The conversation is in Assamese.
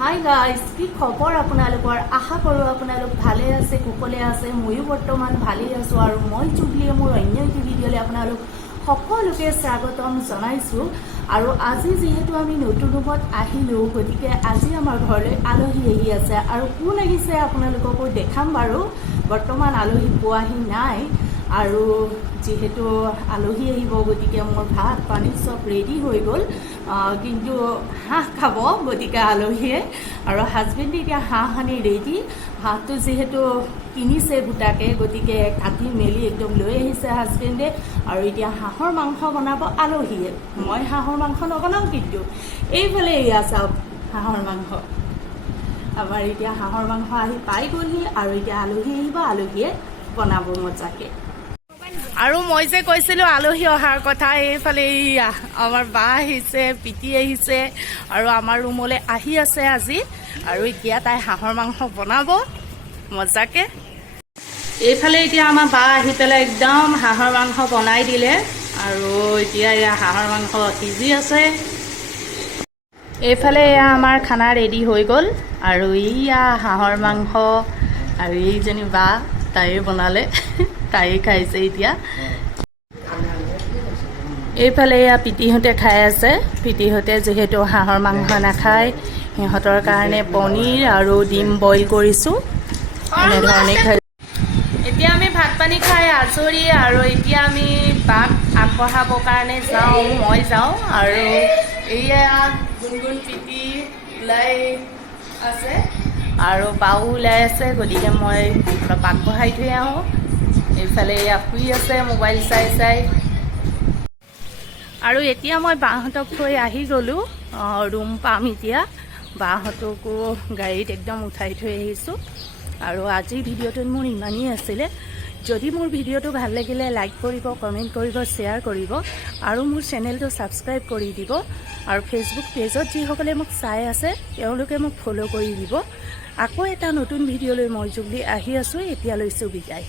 হাই গাইজ, কি খবৰ আপোনালোকৰ? আশা কৰোঁ আপোনালোক ভালে আছে, কুশলে আছে। ময়ো বৰ্তমান ভালেই আছোঁ আৰু মই জুবলিয়ে মোৰ অন্য এটি ভিডিঅ'লৈ আপোনালোক সকলোকে স্বাগতম জনাইছোঁ। আৰু আজি যিহেতু আমি নতুন ৰুমত আহিলোঁ, গতিকে আজি আমাৰ ঘৰলৈ আলহী আহি আছে আৰু কোন আহিছে আপোনালোককো দেখাম বাৰু। বৰ্তমান আলহী পোৱাহি নাই আৰু যেহেতু আলহী আহিব গতিকে মোৰ ভাত পানী চব ৰেডি হৈ গ'ল, কিন্তু হাঁহ খাব গতিকে আলহীয়ে, আৰু হাজবেণ্ডে এতিয়া হাঁহ আনি ৰেডি। হাঁহটো যিহেতু কিনিছে গোটাকে, গতিকে কাটি মেলি একদম লৈ আহিছে হাজবেণ্ডে, আৰু এতিয়া হাঁহৰ মাংস বনাব আলহীয়ে। মই হাঁহৰ মাংস নবনাওঁ, কিন্তু এইফালে এয়া চাওক হাঁহৰ মাংস। আমাৰ এতিয়া হাঁহৰ মাংস আহি পাই গ'লহি আৰু এতিয়া আলহী আহিব, আলহীয়ে বনাব মজাকে। আৰু মই যে কৈছিলোঁ আলহী অহাৰ কথা, এইফালে আমাৰ বা আহিছে, পিতি আহিছে আৰু আমাৰ ৰুমলৈ আহি আছে আজি। আৰু এতিয়া তাই হাঁহৰ মাংস বনাব মজাকে। এইফালে এতিয়া আমাৰ বা আহি পেলাই একদম হাঁহৰ মাংস বনাই দিলে, আৰু এতিয়া এয়া হাঁহৰ মাংস সিজি আছে। এইফালে এয়া আমাৰ খানা ৰেডি হৈ গ'ল, আৰু এয়া হাঁহৰ মাংস, আৰু এইজনী বা তাই বনালে, তাই খাইছে এতিয়া। এইফালে এয়া পিতিহঁতে খাই আছে। পিতিহঁতে যিহেতু হাঁহৰ মাংস নাখায়, সিহঁতৰ কাৰণে পনীৰ আৰু ডিম বইল কৰিছোঁ, এনেধৰণে খাই। এতিয়া আমি ভাত পানী খাই আজৰি, আৰু এতিয়া আমি বাক আগবঢ়াবৰ কাৰণে যাওঁ, মই যাওঁ। আৰু এয়া গুণগুণ পিতি ওলাই আছে আৰু বাও ওলাই আছে, গতিকে মই অলপ আগবঢ়াই থৈ আহোঁ। এইফালে এয়া শুই আছে মোবাইল চাই চাই। আৰু এতিয়া মই বাহঁতক থৈ আহি গ'লোঁ, ৰুম পাম এতিয়া। বাহঁতকো গাড়ীত একদম উঠাই থৈ আহিছোঁ। আৰু আজিৰ ভিডিঅ'টোত মোৰ ইমানেই আছিলে। যদি মোৰ ভিডিঅ'টো ভাল লাগিলে লাইক কৰিব, কমেণ্ট কৰিব, শ্বেয়াৰ কৰিব, আৰু মোৰ চেনেলটো ছাবস্ক্ৰাইব কৰি দিব। আৰু ফেচবুক পেজত যিসকলে মোক চাই আছে তেওঁলোকে মোক ফ'ল' কৰি দিব। আকৌ এটা নতুন ভিডিঅ'লৈ মই জুবলি আহি আছোঁ। এতিয়া লৈছোঁ বিদায়।